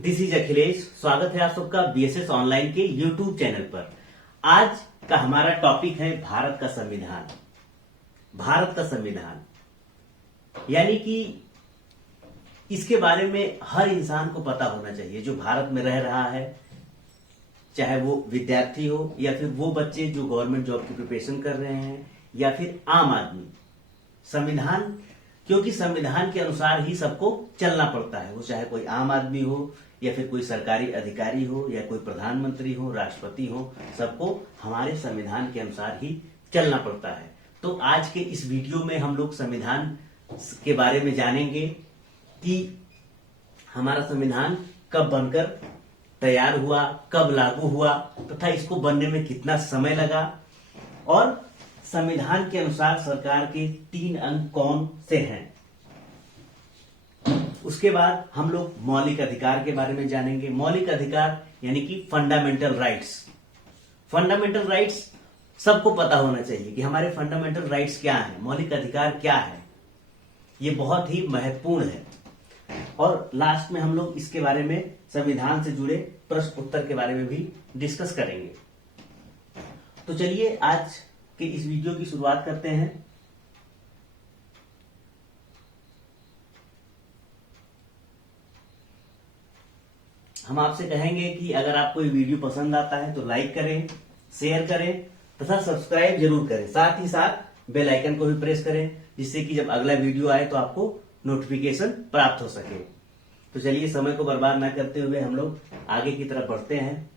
This is Akhilesh. स्वागत है आप सबका बीएसएस ऑनलाइन के यूट्यूब चैनल पर। आज का हमारा टॉपिक है भारत का संविधान। भारत का संविधान यानी कि इसके बारे में हर इंसान को पता होना चाहिए जो भारत में रह रहा है, चाहे वो विद्यार्थी हो या फिर वो बच्चे जो गवर्नमेंट जॉब की प्रिपरेशन कर रहे हैं या फिर आम आदमी। संविधान, क्योंकि संविधान के अनुसार ही सबको चलना पड़ता है, वो चाहे कोई आम आदमी हो या फिर कोई सरकारी अधिकारी हो या कोई प्रधानमंत्री हो, राष्ट्रपति हो, सबको हमारे संविधान के अनुसार ही चलना पड़ता है। तो आज के इस वीडियो में हम लोग संविधान के बारे में जानेंगे कि हमारा संविधान कब बनकर तैयार हुआ, कब लागू हुआ तथा इसको बनने में कितना समय लगा और संविधान के अनुसार सरकार के 3 अंग कौन से हैं। उसके बाद हम लोग मौलिक अधिकार के बारे में जानेंगे। मौलिक अधिकार यानी कि फंडामेंटल राइट्स। फंडामेंटल राइट्स सबको पता होना चाहिए कि हमारे फंडामेंटल राइट्स क्या हैं, मौलिक अधिकार क्या है, ये बहुत ही महत्वपूर्ण है। और लास्ट में हम लोग इसके बारे में संविधान से जुड़े प्रश्न उत्तर के बारे में भी डिस्कस करेंगे। तो चलिए आज के इस वीडियो की शुरुआत करते हैं। हम आपसे कहेंगे कि अगर आपको ये वीडियो पसंद आता है तो लाइक करें, शेयर करें तथा सब्सक्राइब जरूर करें। साथ ही साथ बेल आइकन को भी प्रेस करें जिससे कि जब अगला वीडियो आए तो आपको नोटिफिकेशन प्राप्त हो सके। तो चलिए समय को बर्बाद ना करते हुए हम लोग आगे की तरफ बढ़ते हैं।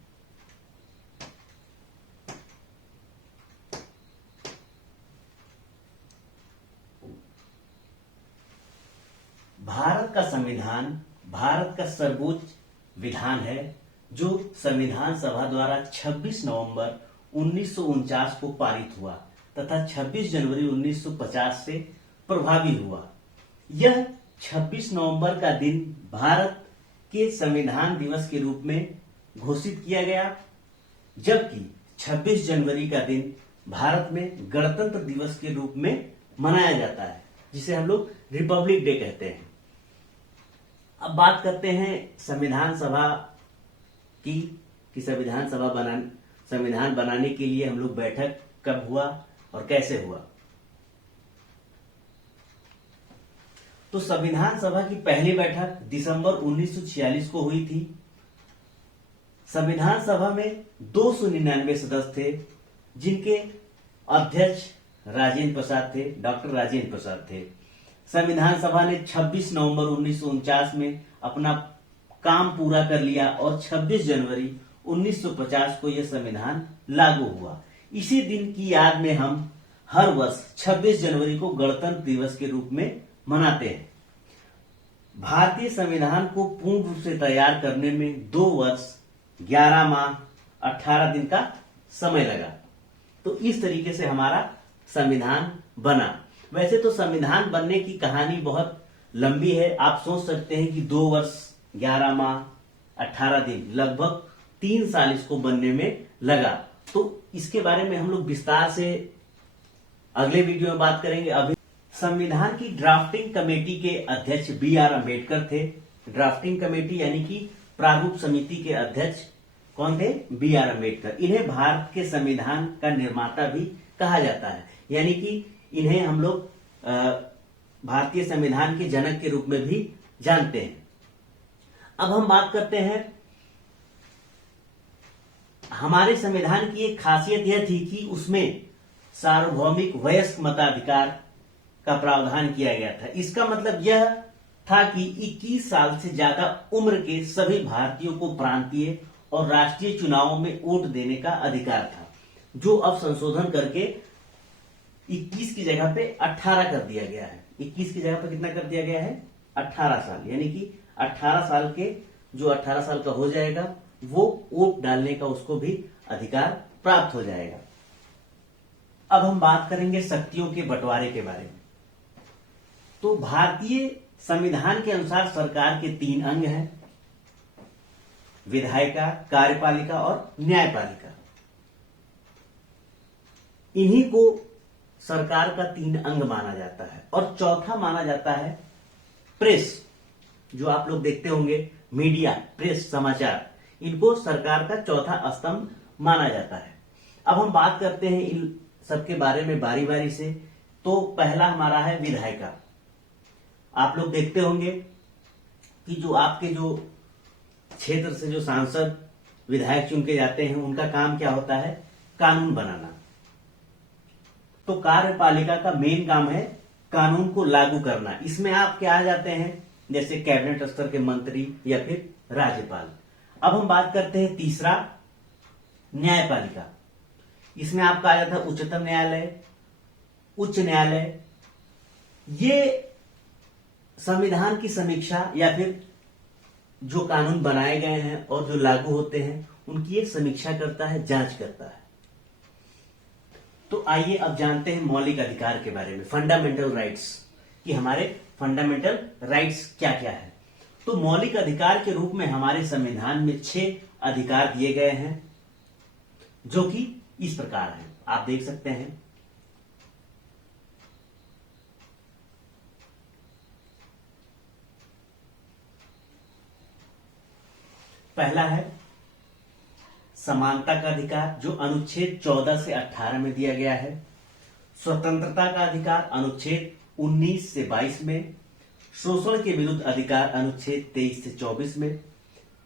भारत का संविधान भारत का सर्वोच्च विधान है जो संविधान सभा द्वारा 26 नवंबर 1949 को पारित हुआ तथा 26 जनवरी 1950 से प्रभावी हुआ। यह 26 नवंबर का दिन भारत के संविधान दिवस के रूप में घोषित किया गया, जबकि 26 जनवरी का दिन भारत में गणतंत्र दिवस के रूप में मनाया जाता है, जिसे हम लोग रिपब्लिक डे कहते हैं। अब बात करते हैं संविधान सभा की कि संविधान बनाने के लिए हम लोग बैठक कब हुआ और कैसे हुआ। तो संविधान सभा की पहली बैठक दिसंबर 1946 को हुई थी। संविधान सभा में 299 सदस्य थे, जिनके अध्यक्ष राजेंद्र प्रसाद थे, डॉक्टर राजेंद्र प्रसाद थे। संविधान सभा ने 26 नवंबर 1949 में अपना काम पूरा कर लिया और 26 जनवरी 1950 को यह संविधान लागू हुआ। इसी दिन की याद में हम हर वर्ष 26 जनवरी को गणतंत्र दिवस के रूप में मनाते हैं। भारतीय संविधान को पूर्ण रूप से तैयार करने में 2 वर्ष 11 माह 18 दिन का समय लगा। तो इस तरीके से हमारा संविधान बना। वैसे तो संविधान बनने की कहानी बहुत लंबी है। आप सोच सकते हैं कि 2 वर्ष 11 माह 18 दिन, लगभग 3 साल इसको बनने में लगा। तो इसके बारे में हम लोग विस्तार से अगले वीडियो में बात करेंगे। अभी संविधान की ड्राफ्टिंग कमेटी के अध्यक्ष BR अम्बेडकर थे। ड्राफ्टिंग कमेटी यानी कि प्रारूप समिति के अध्यक्ष कौन थे? BR अम्बेडकर। इन्हें भारत के संविधान का निर्माता भी कहा जाता है, यानी कि इन्हें हम लोग भारतीय संविधान के जनक के रूप में भी जानते हैं। अब हम बात करते हैं, हमारे संविधान की एक खासियत यह थी कि उसमें सार्वभौमिक वयस्क मताधिकार का प्रावधान किया गया था। इसका मतलब यह था कि 21 साल से ज्यादा उम्र के सभी भारतीयों को प्रांतीय और राष्ट्रीय चुनावों में वोट देने का अधिकार था, जो अब संशोधन करके 21 की जगह पे 18 कर दिया गया है। 21 की जगह पे कितना कर दिया गया है? 18 साल, यानी कि 18 साल के जो 18 साल का हो जाएगा वो वोट डालने का उसको भी अधिकार प्राप्त हो जाएगा। अब हम बात करेंगे शक्तियों के बंटवारे के बारे में। तो भारतीय संविधान के अनुसार सरकार के 3 अंग हैं, विधायिका, कार्यपालिका और न्यायपालिका। इन्हीं को सरकार का 3 अंग माना जाता है। और चौथा माना जाता है प्रेस, जो आप लोग देखते होंगे मीडिया, प्रेस, समाचार, इनको सरकार का चौथा स्तंभ माना जाता है। अब हम बात करते हैं इन सबके बारे में बारी बारी से। तो पहला हमारा है विधायिका। आप लोग देखते होंगे कि जो आपके जो क्षेत्र से जो सांसद विधायक चुन के जाते हैं उनका काम क्या होता है? कानून बनाना। तो कार्यपालिका का मेन काम है कानून को लागू करना। इसमें आप क्या आ जाते हैं? जैसे कैबिनेट स्तर के मंत्री या फिर राज्यपाल। अब हम बात करते हैं तीसरा, न्यायपालिका। इसमें आपका आ जाता है उच्चतम न्यायालय, उच्च न्यायालय। ये संविधान की समीक्षा या फिर जो कानून बनाए गए हैं और जो लागू होते हैं उनकी एक समीक्षा करता है, जांच करता है। तो आइए अब जानते हैं मौलिक अधिकार के बारे में, फंडामेंटल राइट्स, कि हमारे फंडामेंटल राइट्स क्या क्या है। तो मौलिक अधिकार के रूप में हमारे संविधान में 6 अधिकार दिए गए हैं, जो कि इस प्रकार हैं, आप देख सकते हैं। पहला है समानता का अधिकार, जो अनुच्छेद 14 से 18 में दिया गया है। स्वतंत्रता का अधिकार अनुच्छेद 19 से 22 में। शोषण के विरुद्ध अधिकार अनुच्छेद 23 से 24 में।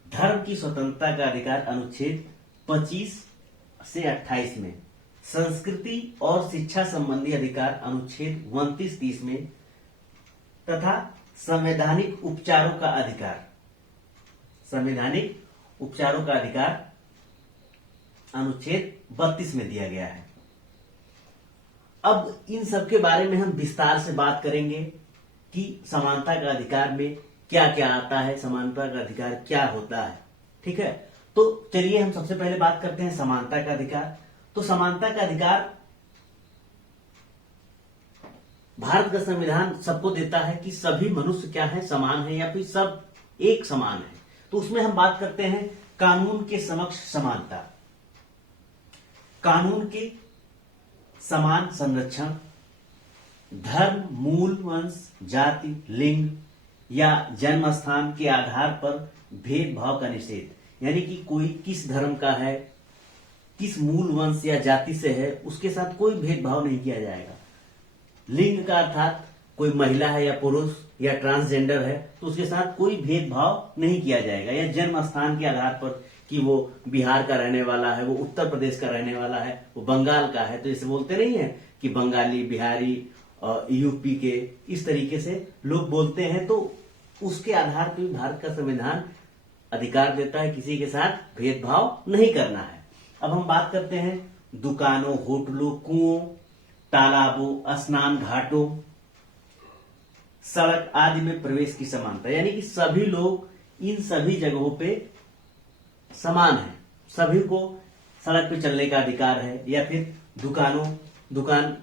धर्म की स्वतंत्रता का अधिकार अनुच्छेद 25 से 28 में। संस्कृति और शिक्षा संबंधी अधिकार अनुच्छेद 29-30 में। तथा संवैधानिक उपचारों का अधिकार, संवैधानिक उपचारों का अधिकार अनुच्छेद 32 में दिया गया है। अब इन सब के बारे में हम विस्तार से बात करेंगे कि समानता का अधिकार में क्या क्या आता है, समानता का अधिकार क्या होता है। ठीक है, तो चलिए हम सबसे पहले बात करते हैं समानता का अधिकार। तो समानता का अधिकार भारत का संविधान सबको देता है कि सभी मनुष्य क्या है, समान है या फिर सब एक समान है। तो उसमें हम बात करते हैं कानून के समक्ष समानता, कानून के समान संरक्षण, धर्म, मूल, वंश, जाति, लिंग या जन्म स्थान के आधार पर भेदभाव का निषेध। यानी कि कोई किस धर्म का है, किस मूल वंश या जाति से है, उसके साथ कोई भेदभाव नहीं किया जाएगा। लिंग का अर्थात कोई महिला है या पुरुष या ट्रांसजेंडर है तो उसके साथ कोई भेदभाव नहीं किया जाएगा। या जन्म स्थान के आधार पर कि वो बिहार का रहने वाला है, वो उत्तर प्रदेश का रहने वाला है, वो बंगाल का है, तो इसे बोलते नहीं है कि बंगाली, बिहारी, यूपी के, इस तरीके से लोग बोलते हैं। तो उसके आधार पर भारत का संविधान अधिकार देता है किसी के साथ भेदभाव नहीं करना है। अब हम बात करते हैं दुकानों, होटलों, कुओं, तालाबों, स्नान घाटों, सड़क आदि में प्रवेश की समानता। यानी कि सभी लोग इन सभी जगहों पे समान है, सभी को सड़क पे चलने का अधिकार है, या फिर दुकान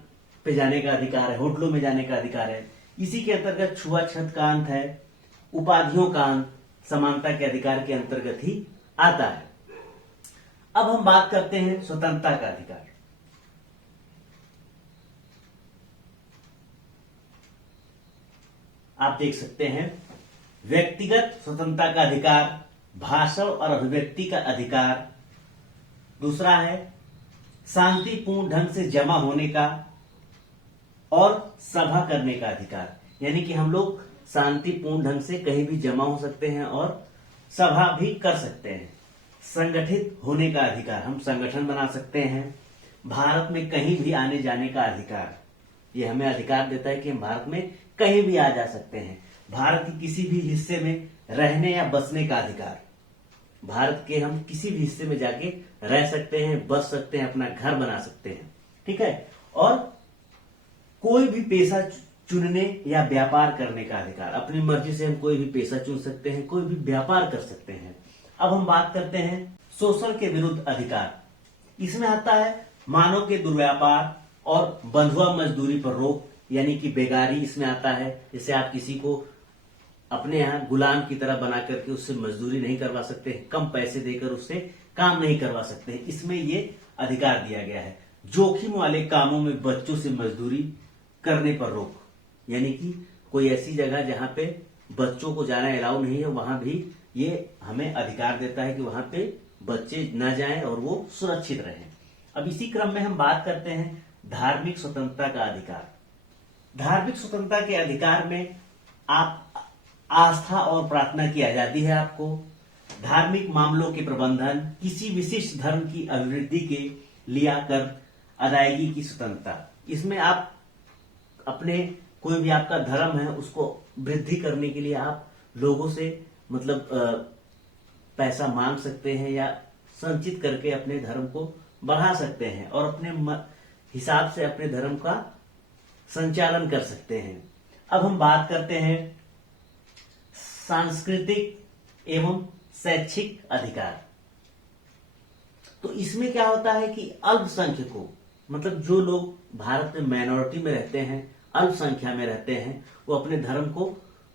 पे जाने का अधिकार है, होटलों में जाने का अधिकार है। इसी के अंतर्गत छुआछूत का अंत है, उपाधियों का अंत समानता के अधिकार के अंतर्गत ही आता है। अब हम बात करते हैं स्वतंत्रता का अधिकार। आप देख सकते हैं व्यक्तिगत स्वतंत्रता का अधिकार, भाषण और अभिव्यक्ति का अधिकार। दूसरा है शांतिपूर्ण ढंग से जमा होने का और सभा करने का अधिकार। यानी कि हम लोग शांतिपूर्ण ढंग से कहीं भी जमा हो सकते हैं और सभा भी कर सकते हैं। संगठित होने का अधिकार, हम संगठन बना सकते हैं। भारत में कहीं भी आने जाने का अधिकार, ये हमें अधिकार देता है कि हम भारत में कहीं भी आ जा सकते हैं। भारत के किसी भी हिस्से में रहने या बसने का अधिकार, भारत के हम किसी भी हिस्से में जाके रह सकते हैं, बस सकते हैं, अपना घर बना सकते हैं। ठीक है, और कोई भी पेशा चुनने या व्यापार करने का अधिकार, अपनी मर्जी से हम कोई भी पेशा चुन सकते हैं, कोई भी व्यापार कर सकते हैं। अब हम बात करते हैं शोषण के विरुद्ध अधिकार। इसमें आता है मानव के दुर्व्यापार और बंधुआ मजदूरी पर रोक, यानी कि बेगारी इसमें आता है। जैसे आप किसी को अपने यहाँ गुलाम की तरह बना करके उससे मजदूरी नहीं करवा सकते, कम पैसे देकर उससे काम नहीं करवा सकते, इसमें ये अधिकार दिया गया है। जोखिम वाले कामों में बच्चों से मजदूरी करने पर रोक, यानी कि कोई ऐसी जगह जहां पे बच्चों को जाना अलाउ नहीं है, वहां भी ये हमें अधिकार देता है कि वहां पे बच्चे न जाएं और वो सुरक्षित रहें। अब इसी क्रम में हम बात करते हैं धार्मिक स्वतंत्रता का अधिकार। धार्मिक स्वतंत्रता के अधिकार में आप आस्था और प्रार्थना की आजादी है आपको, धार्मिक मामलों के प्रबंधन, किसी विशिष्ट धर्म की अभिवृद्धि के लिया कर अदायगी की स्वतंत्रता। इसमें आप अपने कोई भी आपका धर्म है उसको वृद्धि करने के लिए आप लोगों से मतलब पैसा मांग सकते हैं या संचित करके अपने धर्म को बढ़ा सकते हैं और अपने हिसाब से अपने धर्म का संचालन कर सकते हैं। अब हम बात करते हैं सांस्कृतिक एवं शैक्षिक अधिकार। तो इसमें क्या होता है कि अल्पसंख्यकों मतलब जो लोग भारत में माइनॉरिटी में रहते हैं, अल्प संख्या में रहते हैं, वो अपने धर्म को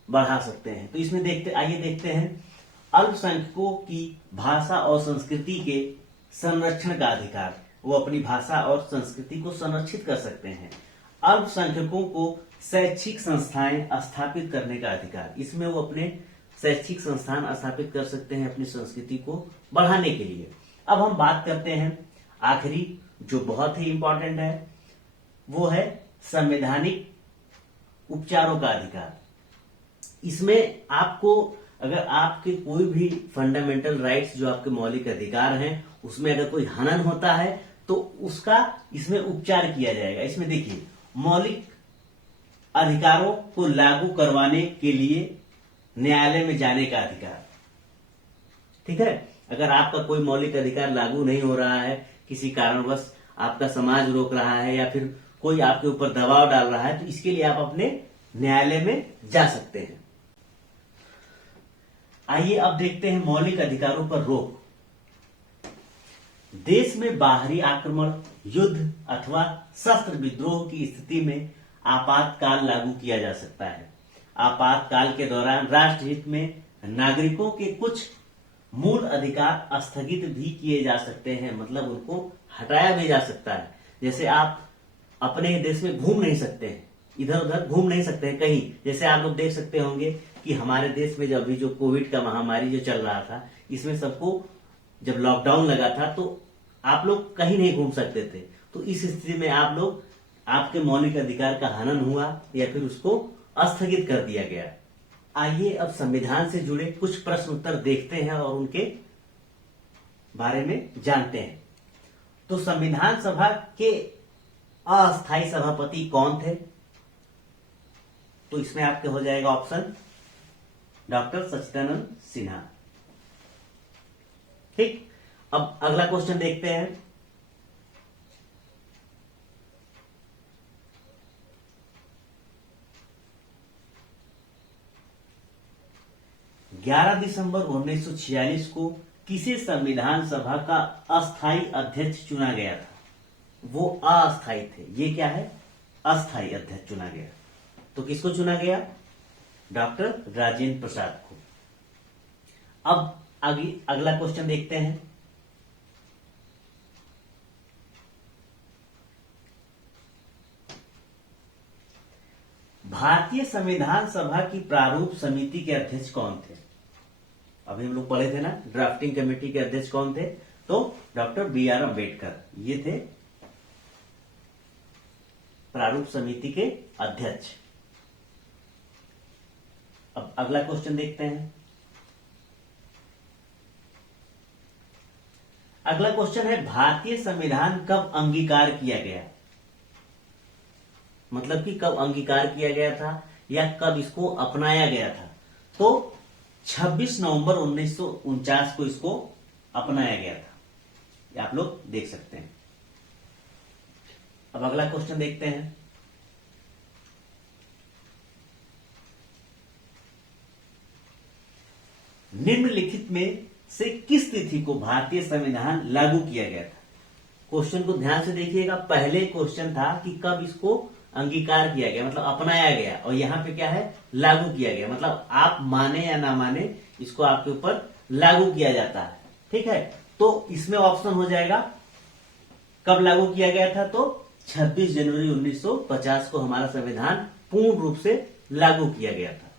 बढ़ा सकते हैं। तो इसमें आइए देखते हैं अल्पसंख्यकों की भाषा और संस्कृति के संरक्षण का अधिकार। वो अपनी भाषा और संस्कृति को संरक्षित कर सकते हैं। अल्पसंख्यकों को शैक्षिक संस्थाएं स्थापित करने का अधिकार। इसमें वो अपने शैक्षिक संस्थान स्थापित कर सकते हैं अपनी संस्कृति को बढ़ाने के लिए। अब हम बात करते हैं आखिरी जो बहुत ही इंपॉर्टेंट है, वो है संवैधानिक उपचारों का अधिकार। इसमें आपको अगर आपके कोई भी फंडामेंटल राइट्स जो आपके मौलिक अधिकार हैं उसमें अगर कोई हनन होता है तो उसका इसमें उपचार किया जाएगा। इसमें देखिए मौलिक अधिकारों को लागू करवाने के लिए न्यायालय में जाने का अधिकार। ठीक है, अगर आपका कोई मौलिक अधिकार लागू नहीं हो रहा है, किसी कारणवश आपका समाज रोक रहा है या फिर कोई आपके ऊपर दबाव डाल रहा है, तो इसके लिए आप अपने न्यायालय में जा सकते हैं। आइए अब देखते हैं मौलिक अधिकारों पर रोक। देश में बाहरी आक्रमण, युद्ध अथवा शस्त्र विद्रोह की स्थिति में आपातकाल लागू किया जा सकता है। आपातकाल के दौरान राष्ट्रहित में नागरिकों के कुछ मूल अधिकार स्थगित भी किए जा सकते हैं, मतलब उनको हटाया भी जा सकता है। जैसे आप अपने देश में घूम नहीं सकते हैं, इधर उधर घूम नहीं सकते हैं कहीं। जैसे आप लोग देख सकते होंगे कि हमारे देश में जब अभी जो कोविड का महामारी जो चल रहा था, इसमें सबको जब लॉकडाउन लगा था तो आप लोग कहीं नहीं घूम सकते थे। तो इस स्थिति में आप लोग आपके मौलिक अधिकार का हनन हुआ या फिर उसको स्थगित कर दिया गया। आइए अब संविधान से जुड़े कुछ प्रश्न उत्तर देखते हैं और उनके बारे में जानते हैं। तो संविधान सभा के अस्थायी सभापति कौन थे? तो इसमें आपके हो जाएगा ऑप्शन डॉक्टर सच्चिदानंद सिन्हा। ठीक, अब अगला क्वेश्चन देखते हैं। दिसंबर 1946 को किसे संविधान सभा का अस्थायी अध्यक्ष चुना गया था? वो अस्थायी थे, ये क्या है? अस्थायी अध्यक्ष चुना गया। तो किसको चुना गया? डॉक्टर राजेंद्र प्रसाद को। अब आगे अगला क्वेश्चन देखते हैं। भारतीय संविधान सभा की प्रारूप समिति के अध्यक्ष कौन थे? अभी हम लोग पढ़े थे ना, ड्राफ्टिंग कमेटी के अध्यक्ष कौन थे? तो डॉक्टर बी.आर. अम्बेडकर, ये थे प्रारूप समिति के अध्यक्ष। अब अगला क्वेश्चन देखते हैं। अगला क्वेश्चन है भारतीय संविधान कब अंगीकार किया गया? मतलब कि कब अंगीकार किया गया था या कब इसको अपनाया गया था? तो 26 नवंबर 1949 को इसको अपनाया गया था, ये आप लोग देख सकते हैं। अब अगला क्वेश्चन देखते हैं। निम्नलिखित में से किस तिथि को भारतीय संविधान लागू किया गया था? क्वेश्चन को ध्यान से देखिएगा। पहले क्वेश्चन था कि कब इसको अंगीकार किया गया, मतलब अपनाया गया, और यहाँ पे क्या है? लागू किया गया। मतलब आप माने या ना माने, इसको आपके ऊपर लागू किया जाता है। ठीक है, तो इसमें ऑप्शन हो जाएगा कब लागू किया गया था? तो 26 जनवरी 1950 को हमारा संविधान पूर्ण रूप से लागू किया गया था।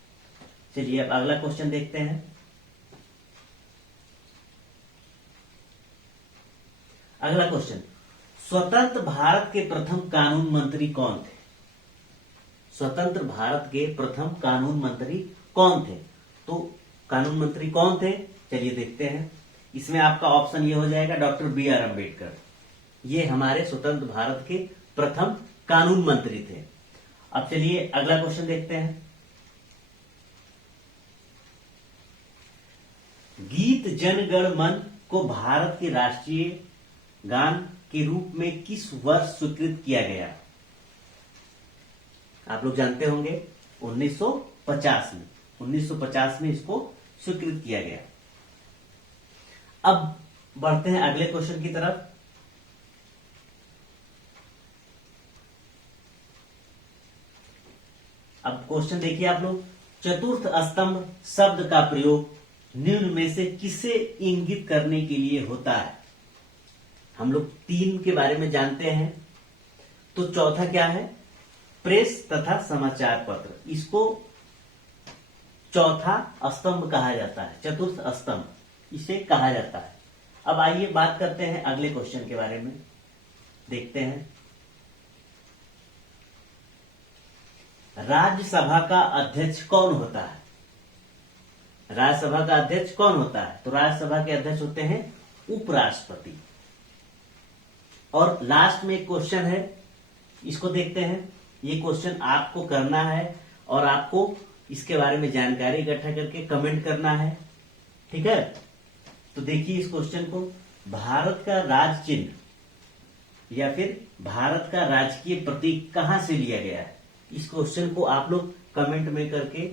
चलिए अब अगला क्वेश्चन देखते हैं। अगला क्वेश्चन, स्वतंत्र भारत के प्रथम कानून मंत्री कौन थे? स्वतंत्र भारत के प्रथम कानून मंत्री कौन थे? तो कानून मंत्री कौन थे, चलिए देखते हैं। इसमें आपका ऑप्शन ये हो जाएगा डॉक्टर बी आर अम्बेडकर। ये हमारे स्वतंत्र भारत के प्रथम कानून मंत्री थे। अब चलिए अगला क्वेश्चन देखते हैं। गीत जन गण मन को भारत के राष्ट्रीय गान के रूप में किस वर्ष स्वीकृत किया गया? आप लोग जानते होंगे 1950 में। 1950 में इसको स्वीकृत किया गया। अब बढ़ते हैं अगले क्वेश्चन की तरफ। अब क्वेश्चन देखिए आप लोग, चतुर्थ स्तंभ शब्द का प्रयोग निम्न में से किसे इंगित करने के लिए होता है? हम लोग 3 के बारे में जानते हैं, तो चौथा क्या है? प्रेस तथा समाचार पत्र। इसको चौथा स्तंभ कहा जाता है, चतुर्थ स्तंभ इसे कहा जाता है। अब आइए बात करते हैं अगले क्वेश्चन के बारे में, देखते हैं। राज्यसभा का अध्यक्ष कौन होता है? राज्यसभा का अध्यक्ष कौन होता है? तो राज्यसभा के अध्यक्ष होते हैं उपराष्ट्रपति। और लास्ट में एक क्वेश्चन है, इसको देखते हैं। ये क्वेश्चन आपको करना है और आपको इसके बारे में जानकारी इकट्ठा करके कमेंट करना है, ठीक है? तो देखिए इस क्वेश्चन को, भारत का राज चिन्ह या फिर भारत का राजकीय प्रतीक कहां से लिया गया है? इस क्वेश्चन को आप लोग कमेंट में करके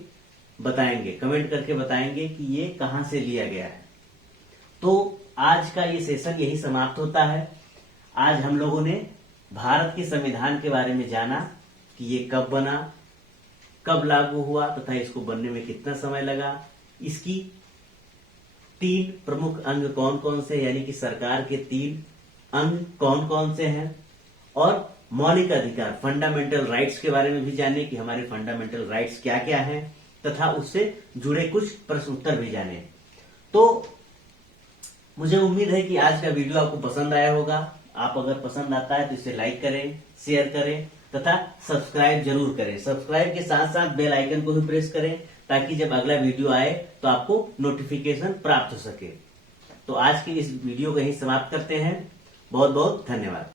बताएंगे, कमेंट करके बताएंगे कि ये कहां से लिया गया है। तो आज का ये सेशन यही समाप्त होता है। आज हम लोगों ने भारत के संविधान के बारे में जाना कि ये कब बना, कब लागू हुआ तथा इसको बनने में कितना समय लगा, इसकी 3 प्रमुख अंग कौन कौन से, यानी कि सरकार के 3 अंग कौन कौन से हैं, और मौलिक अधिकार फंडामेंटल राइट्स के बारे में भी जाने कि हमारे फंडामेंटल राइट्स क्या क्या हैं, तथा उससे जुड़े कुछ प्रश्न उत्तर भी जाने। तो मुझे उम्मीद है कि आज का वीडियो आपको पसंद आया होगा। आप अगर पसंद आता है तो इसे लाइक करें, शेयर करें तथा सब्सक्राइब जरूर करें। सब्सक्राइब के साथ साथ बेल आइकन को भी प्रेस करें ताकि जब अगला वीडियो आए तो आपको नोटिफिकेशन प्राप्त हो सके। तो आज की इस वीडियो को यहीं समाप्त करते हैं। बहुत बहुत धन्यवाद।